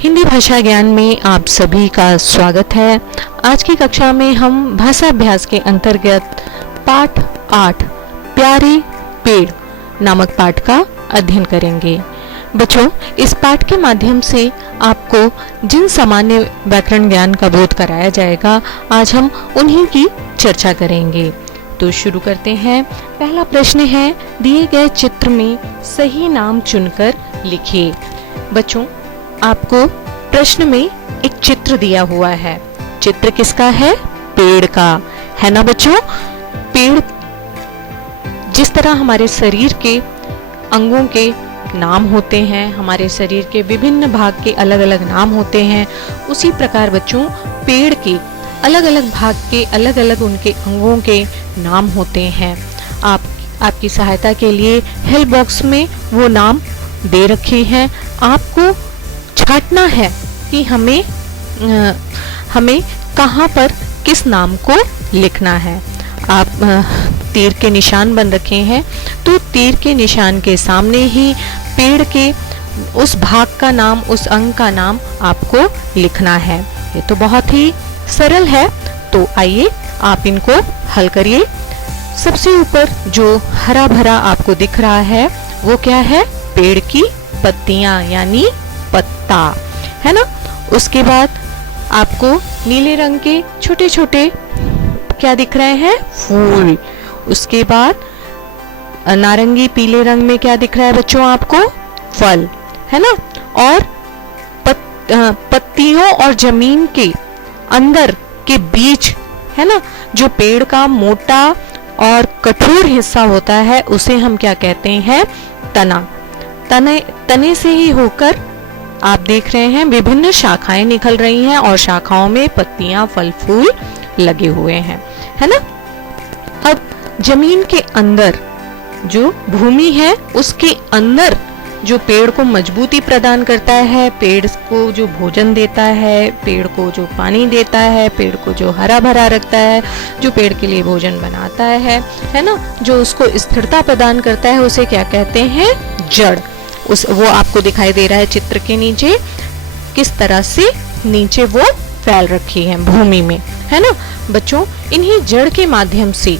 हिंदी भाषा ज्ञान में आप सभी का स्वागत है। आज की कक्षा में हम भाषा अभ्यास के अंतर्गत पाठ 8 प्यारे पेड़ नामक पाठ का अध्ययन करेंगे। बच्चों, इस पाठ के माध्यम से आपको जिन सामान्य व्याकरण ज्ञान का बोध कराया जाएगा, आज हम उन्हीं की चर्चा करेंगे। तो शुरू करते हैं। पहला प्रश्न है, दिए गए चित्र में सही नाम चुनकर लिखिए। बच्चों, आपको प्रश्न में एक चित्र दिया हुआ है। चित्र किसका है? पेड़ का, है ना बच्चों। पेड़ जिस तरह हमारे शरीर के अंगों के नाम होते हैं, हमारे शरीर के विभिन्न भाग के अलग अलग नाम होते हैं, उसी प्रकार बच्चों पेड़ के अलग अलग भाग के अलग अलग उनके अंगों के नाम होते हैं। आपकी सहायता के लिए हेल्प बॉक्स में वो नाम दे रखे हैं। आपको छांटना है कि हमें कहाँ पर किस नाम को लिखना है। आप तीर के निशान बन रखे हैं, तो तीर के निशान के सामने ही पेड़ के उस भाग का नाम, उस अंग का नाम आपको लिखना है। ये तो बहुत ही सरल है। तो आइए आप इनको हल करिए। सबसे ऊपर जो हरा भरा आपको दिख रहा है वो क्या है? पेड़ की पत्तियां यानी पत्ता, है ना। उसके बाद आपको नीले रंग के छोटे छोटे क्या दिख रहे हैं? फूल। उसके बाद नारंगी पीले रंग में क्या दिख रहा है बच्चों आपको? फल, है ना। और पत्तियों और जमीन के अंदर के बीच, है ना, जो पेड़ का मोटा और कठोर हिस्सा होता है उसे हम क्या कहते हैं? तना। तने से ही होकर आप देख रहे हैं विभिन्न शाखाएं निकल रही हैं और शाखाओं में पत्तियां, फल, फूल लगे हुए हैं, है ना। अब जमीन के अंदर जो भूमि है उसके अंदर जो पेड़ को मजबूती प्रदान करता है, पेड़ को जो भोजन देता है, पेड़ को जो पानी देता है, पेड़ को जो हरा भरा रखता है, जो पेड़ के लिए भोजन बनाता है ना, जो उसको स्थिरता प्रदान करता है, उसे क्या कहते हैं? जड़। वो आपको दिखाई दे रहा है चित्र के नीचे, किस तरह से नीचे वो फैल रखी है भूमि में, है ना। बच्चों, इन्हीं जड़ के माध्यम से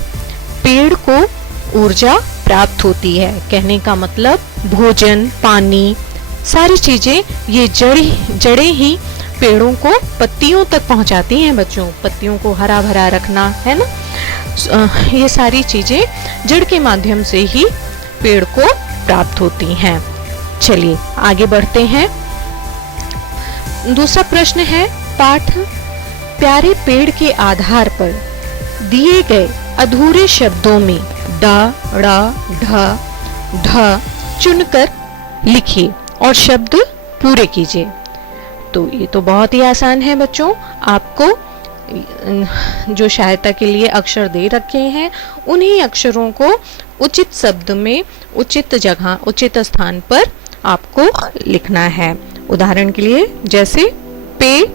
पेड़ को ऊर्जा प्राप्त होती है। कहने का मतलब भोजन, पानी, सारी चीजें ये जड़ें ही पेड़ों को पत्तियों तक पहुंचाती हैं। बच्चों, पत्तियों को हरा भरा रखना, है ना, ये सारी चीजें जड़ के माध्यम से ही पेड़ को प्राप्त होती हैं। चलिए आगे बढ़ते हैं। दूसरा प्रश्न है, पाठ प्यारे पेड़ के आधार पर दिए गए अधूरे शब्दों में ड, ड़, ढ, ढ चुनकर लिखिए और शब्द पूरे कीजिए। तो ये तो बहुत ही आसान है बच्चों। आपको जो सहायता के लिए अक्षर दे रखे हैं उन्हीं अक्षरों को उचित शब्द में, उचित जगह, उचित स्थान पर आपको लिखना है। उदाहरण के लिए जैसे पेड़,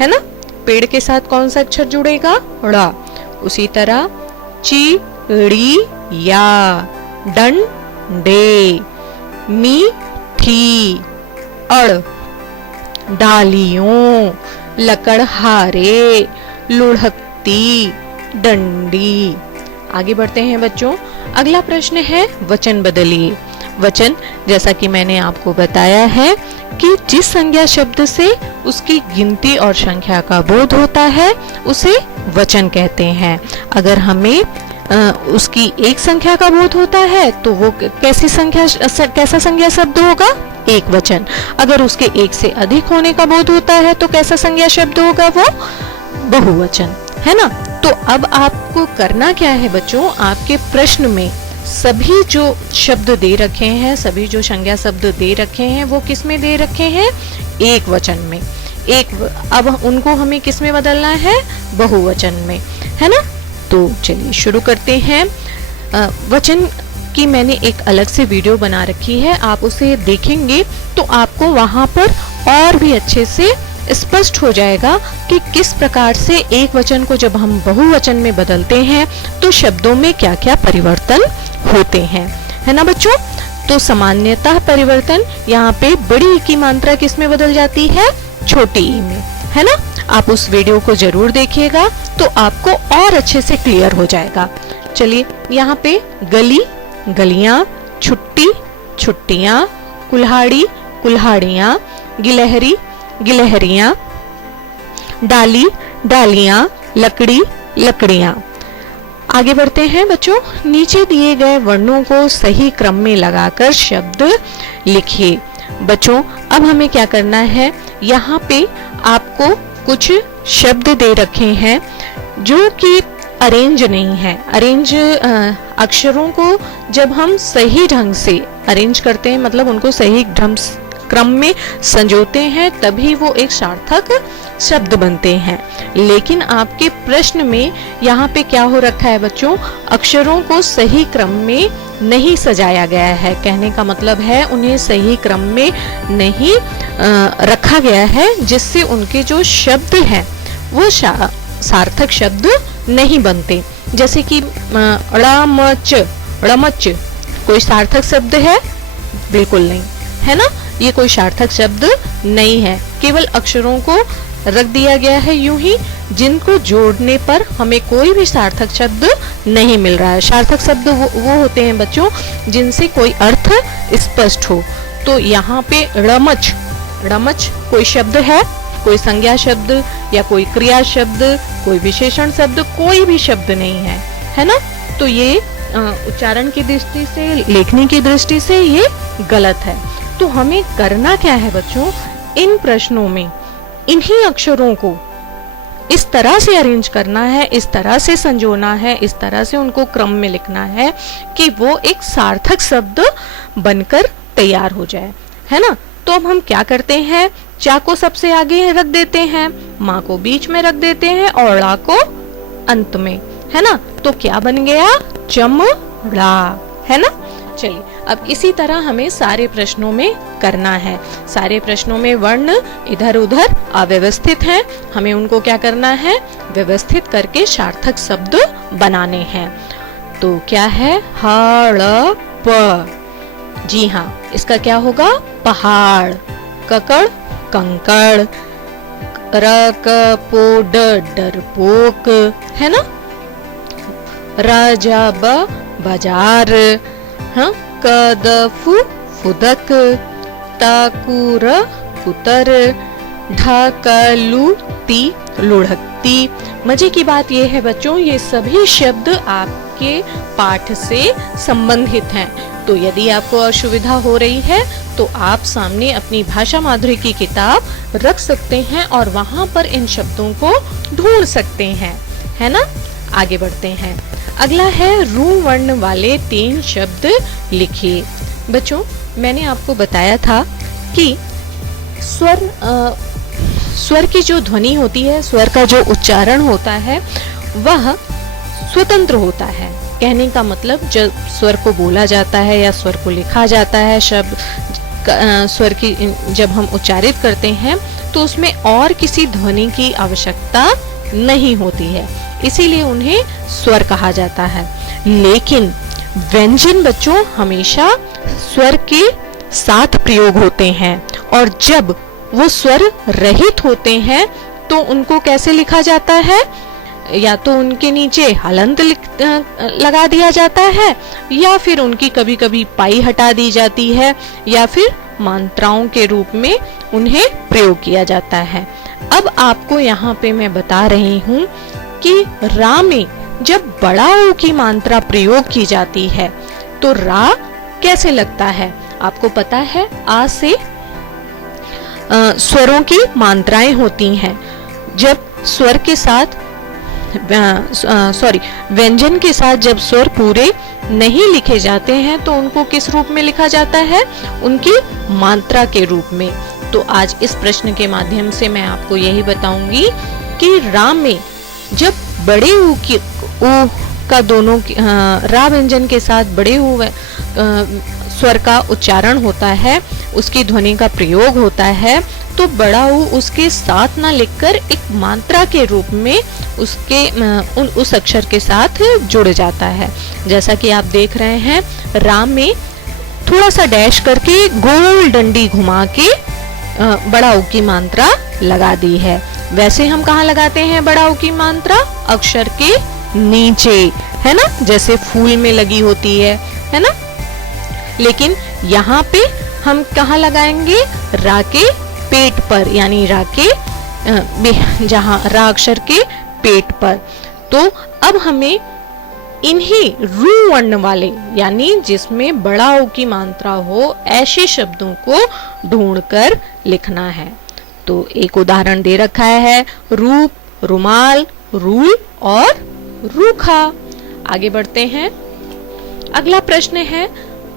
है ना, पेड़ के साथ कौन सा अक्षर जुड़ेगा? ड़। उसी तरह चिड़िया, डंडे, मीठी, अड़, डालियों, लकड़हारे, लुढ़कती, डंडी। आगे बढ़ते हैं बच्चों। अगला प्रश्न है, वचन बदलिए। वचन, जैसा कि मैंने आपको बताया है कि जिस संज्ञा शब्द से उसकी गिनती और संख्या का बोध होता है उसे वचन कहते हैं। अगर हमें उसकी एक संख्या का बोध होता है तो वो कैसा संज्ञा शब्द होगा? एक वचन। अगर उसके एक से अधिक होने का बोध होता है तो कैसा संज्ञा शब्द होगा? वो बहुवचन, है ना। तो अब आपको करना क्या है बच्चों? आपके प्रश्न में सभी जो शब्द दे रखे हैं, सभी जो संज्ञा शब्द दे रखे हैं वो किस में दे रखे हैं? एक वचन में। अब उनको हमें किस में बदलना है? बहुवचन में, है ना। तो चलिए शुरू करते हैं। वचन की मैंने एक अलग से वीडियो बना रखी है, आप उसे देखेंगे तो आपको वहां पर और भी अच्छे से स्पष्ट हो जाएगा कि किस प्रकार से एक वचन को जब हम बहुवचन में बदलते हैं तो शब्दों में क्या क्या परिवर्तन होते हैं, है ना बच्चों। तो सामान्यतः परिवर्तन यहाँ पे बड़ी ई की मात्रा किस में बदल जाती है, छोटी ई में, है ना। आप उस वीडियो को जरूर देखिएगा तो आपको और अच्छे से क्लियर हो जाएगा। चलिए यहाँ पे गली, गलियां, छुट्टी, छुट्टियां, कुल्हाड़ी, कुल्हाड़ियां, गिलहरी, गिलहरियां, डाली, डालियां, लकड़ी, लकड़ियां। आगे बढ़ते हैं बच्चों। नीचे दिए गए वर्णों को सही क्रम में लगाकर शब्द लिखिए। बच्चों अब हमें क्या करना है, यहाँ पे आपको कुछ शब्द दे रखे हैं जो कि अरेंज नहीं है। अरेंज अक्षरों को जब हम सही ढंग से अरेंज करते हैं, मतलब उनको सही क्रम में संजोते हैं, तभी वो एक सार्थक शब्द बनते हैं। लेकिन आपके प्रश्न में यहाँ पे क्या हो रखा है बच्चों, अक्षरों को सही क्रम में नहीं सजाया गया है। कहने का मतलब है उन्हें सही क्रम में नहीं रखा गया है, जिससे उनके जो शब्द हैं वो सार्थक शब्द नहीं बनते। जैसे कि ड़मच, ड़मच कोई सार्थक शब्द है? बिल्कुल नहीं, है ना। ये कोई सार्थक शब्द नहीं है, केवल अक्षरों को रख दिया गया है यूं ही, जिनको जोड़ने पर हमें कोई भी सार्थक शब्द नहीं मिल रहा है। सार्थक शब्द वो होते हैं बच्चों जिनसे कोई अर्थ स्पष्ट हो। तो यहाँ पे ड़मच, ड़मच कोई शब्द है, कोई संज्ञा शब्द या कोई क्रिया शब्द, कोई विशेषण शब्द, कोई भी शब्द नहीं है, है ना। तो ये उच्चारण की दृष्टि से, लेखनी की दृष्टि से ये गलत है। तो हमें करना क्या है बच्चों, इन प्रश्नों में इन्हीं अक्षरों को इस तरह से अरेंज करना है, इस तरह से संजोना है, इस तरह से उनको क्रम में लिखना है कि वो एक सार्थक शब्द बनकर तैयार हो जाए, है ना। तो अब हम क्या करते हैं, चा को सबसे आगे रख देते हैं, माँ को बीच में रख देते हैं और ड़ा को अंत में, है ना। तो क्या बन गया, चमड़ा, है ना। चलिए अब इसी तरह हमें सारे प्रश्नों में करना है। सारे प्रश्नों में वर्ण इधर उधर अव्यवस्थित हैं, हमें उनको क्या करना है, व्यवस्थित करके सार्थक शब्द बनाने हैं। तो क्या है, हड़प, जी हाँ, इसका क्या होगा, पहाड़। ककड़, कंकड़। रकपोड, डरपोक, है ना। राजाब, बाजार। हाँ, कदफु, फुदक। ताकुर, कुतर। ढकलुती, लुढ़कती। मजे की बात यह है बच्चों, ये सभी शब्द आपके पाठ से संबंधित हैं। तो यदि आपको असुविधा हो रही है तो आप सामने अपनी भाषा माधुरी की किताब रख सकते हैं और वहां पर इन शब्दों को ढूंढ सकते हैं, है ना। आगे बढ़ते हैं। अगला है रू वर्ण वाले 3 शब्द लिखिए। बच्चों मैंने आपको बताया था कि स्वर की जो ध्वनि होती है, स्वर का जो उच्चारण होता है वह स्वतंत्र होता है। कहने का मतलब जब स्वर को बोला जाता है या स्वर को लिखा जाता है, शब्द स्वर की जब हम उच्चारित करते हैं तो उसमें और किसी ध्वनि की आवश्यकता नहीं होती है, इसीलिए उन्हें स्वर कहा जाता है। लेकिन व्यंजन बच्चों हमेशा स्वर के साथ प्रयोग होते हैं, और जब वो स्वर रहित होते हैं तो उनको कैसे लिखा जाता है, या तो उनके नीचे हलंत लगा दिया जाता है, या फिर उनकी कभी कभी पाई हटा दी जाती है, या फिर मात्राओं के रूप में उन्हें प्रयोग किया जाता है। अब आपको यहाँ पे मैं बता रही हूँ कि रा में जब बड़ा ऊ की मात्रा प्रयोग की जाती है तो रा कैसे लगता है। आपको पता है आ से स्वरों की मात्राएं होती हैं। जब स्वर के साथ व्यंजन के साथ जब स्वर पूरे नहीं लिखे जाते हैं तो उनको किस रूप में लिखा जाता है, उनकी मात्रा के रूप में। तो आज इस प्रश्न के माध्यम से मैं आपको यही बताऊंगी कि रा में जब बड़े ऊ का दोनों रा व्यंजन के साथ बड़े ऊ स्वर का उच्चारण होता है, उसकी ध्वनि का प्रयोग होता है, तो बड़ा ऊ उसके साथ ना लिखकर एक मात्रा के रूप में उस अक्षर के साथ जुड़ जाता है। जैसा कि आप देख रहे हैं रा में थोड़ा सा डैश करके गोल डंडी घुमा के बड़ा ऊ की मात्रा लगा दी है। वैसे हम कहाँ लगाते हैं बड़ा ऊ की मात्रा? अक्षर के नीचे, है ना, जैसे फूल में लगी होती है ना। लेकिन यहाँ पे हम कहाँ लगाएंगे? रा के पेट पर, यानी रा के जहाँ रा अक्षर के पेट पर। तो अब हमें इन्हीं रू वर्ण वाले, यानी जिसमें बड़ा ऊ की मात्रा हो, ऐसे शब्दों को ढूंढकर लिखना है। तो एक उदाहरण दे रखा है, रूप, रुमाल, रूल और रूखा। आगे बढ़ते हैं। अगला प्रश्न है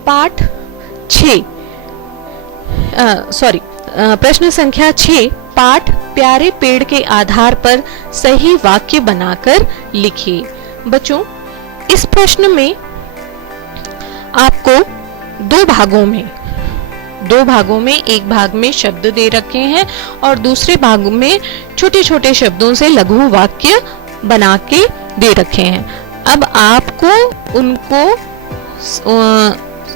पाठ 6, प्रश्न संख्या 6, पाठ प्यारे पेड़ के आधार पर सही वाक्य बनाकर लिखिए। बच्चों, इस प्रश्न में आपको दो भागों में एक भाग में शब्द दे रखे हैं और दूसरे भाग में छोटे छोटे शब्दों से लघु वाक्य बना के दे रखे हैं। अब आपको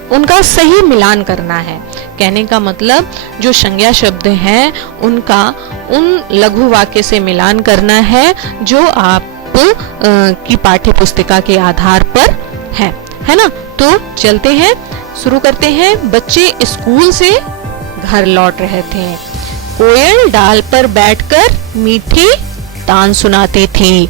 उनका सही मिलान करना है। कहने का मतलब जो संज्ञा शब्द हैं उनका उन लघु वाक्य से मिलान करना है जो आप की पाठ्य पुस्तिका के आधार पर है ना। तो चलते हैं, शुरू करते हैं। बच्चे स्कूल से घर लौट रहे थे। कोयल डाल पर बैठकर मीठी तान सुनाती थी।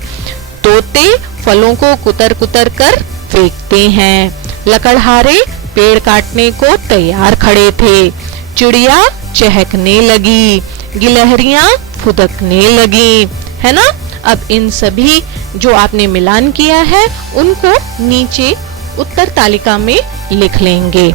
तोते फलों को कुतर कुतर कर फेंकते हैं। लकड़हारे पेड़ काटने को तैयार खड़े थे। चिड़िया चहकने लगी, गिलहरियां फुदकने लगी, है ना। अब इन सभी जो आपने मिलान किया है उनको नीचे उत्तर तालिका में लिख लेंगे।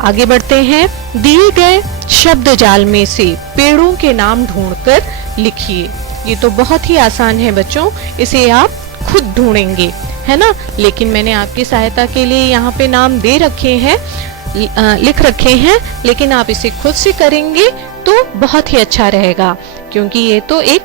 आगे बढ़ते हैं। दिए गए शब्द जाल में से पेड़ों के नाम ढूंढकर लिखिए। ये तो बहुत ही आसान है बच्चों, इसे आप खुद ढूंढेंगे, है ना। लेकिन मैंने आपकी सहायता के लिए यहाँ पे नाम दे रखे हैं, लिख रखे हैं, लेकिन आप इसे खुद से करेंगे तो बहुत ही अच्छा रहेगा, क्योंकि ये तो एक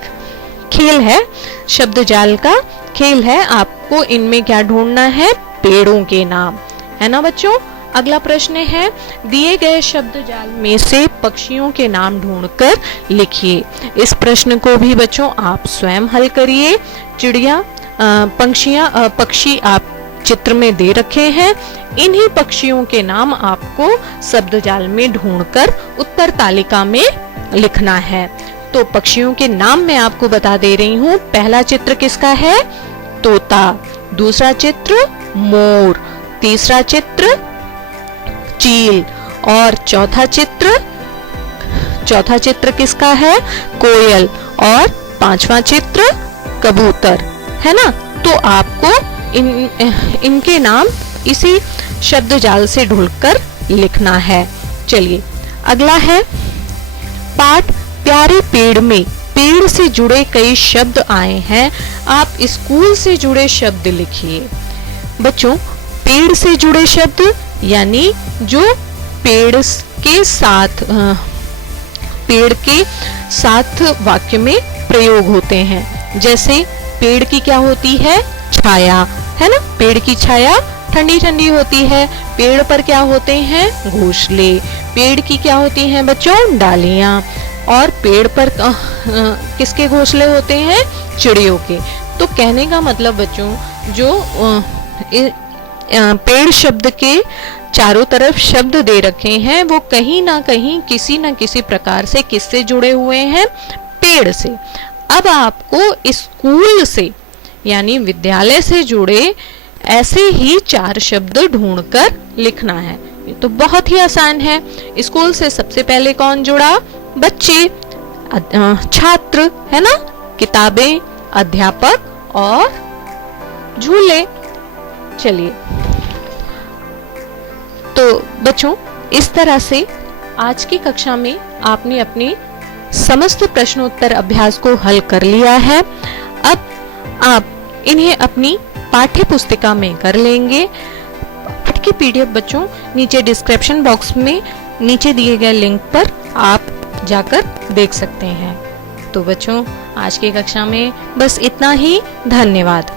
खेल है, शब्द जाल का खेल है। आपको इनमें क्या ढूंढना है? पेड़ों के नाम, है ना बच्चों। अगला प्रश्न है, दिए गए शब्द जाल में से पक्षियों के नाम ढूंढकर लिखिए। इस प्रश्न को भी बच्चों आप स्वयं हल करिए। चिड़िया, पक्षी आप चित्र में दे रखे हैं। इन्हीं पक्षियों के नाम आपको शब्द जाल में ढूंढकर उत्तर तालिका में लिखना है। तो पक्षियों के नाम मैं आपको बता दे रही हूँ। पहला चित्र किसका है? तोता। दूसरा चित्र मोर। तीसरा चित्र चील। और चौथा चित्र किसका है? कोयल। और पांचवा चित्र कबूतर, है ना। तो आपको इनके नाम इसी शब्द जाल से ढूंढकर लिखना है। चलिए अगला है पाठ प्यारे पेड़ में पेड़ से जुड़े कई शब्द आए हैं। आप स्कूल से जुड़े शब्द लिखिए। बच्चों, पेड़ से जुड़े शब्द यानी जो पेड़ के साथ वाक्य में प्रयोग होते हैं। जैसे पेड़ की क्या होती है? छाया, है ना। पेड़ की छाया ठंडी ठंडी होती है। पेड़ पर क्या होते हैं? घोंसले। पेड़ की क्या होती हैं बच्चों? डालियां। और पेड़ पर किसके घोंसले होते हैं? चिड़ियों के। तो कहने का मतलब बच्चों, जो पेड़ शब्द के चारों तरफ शब्द दे रखे हैं वो कहीं ना कहीं किसी न किसी प्रकार से किससे जुड़े हुए हैं? पेड़ से। अब आपको स्कूल से यानी विद्यालय से जुड़े ऐसे ही 4 शब्द ढूंढकर लिखना है। ये तो बहुत ही आसान है। स्कूल से सबसे पहले कौन जुड़ा? बच्चे, छात्र, है ना। किताबें, अध्यापक और झूले। चलिए, तो बच्चों इस तरह से आज की कक्षा में आपने अपने समस्त प्रश्नोत्तर अभ्यास को हल कर लिया है। अब आप इन्हें अपनी पाठ्य पुस्तिका में कर लेंगे। पाठ की पीडीएफ बच्चों नीचे डिस्क्रिप्शन बॉक्स में नीचे दिए गए लिंक पर आप जाकर देख सकते हैं। तो बच्चों आज की कक्षा में बस इतना ही। धन्यवाद।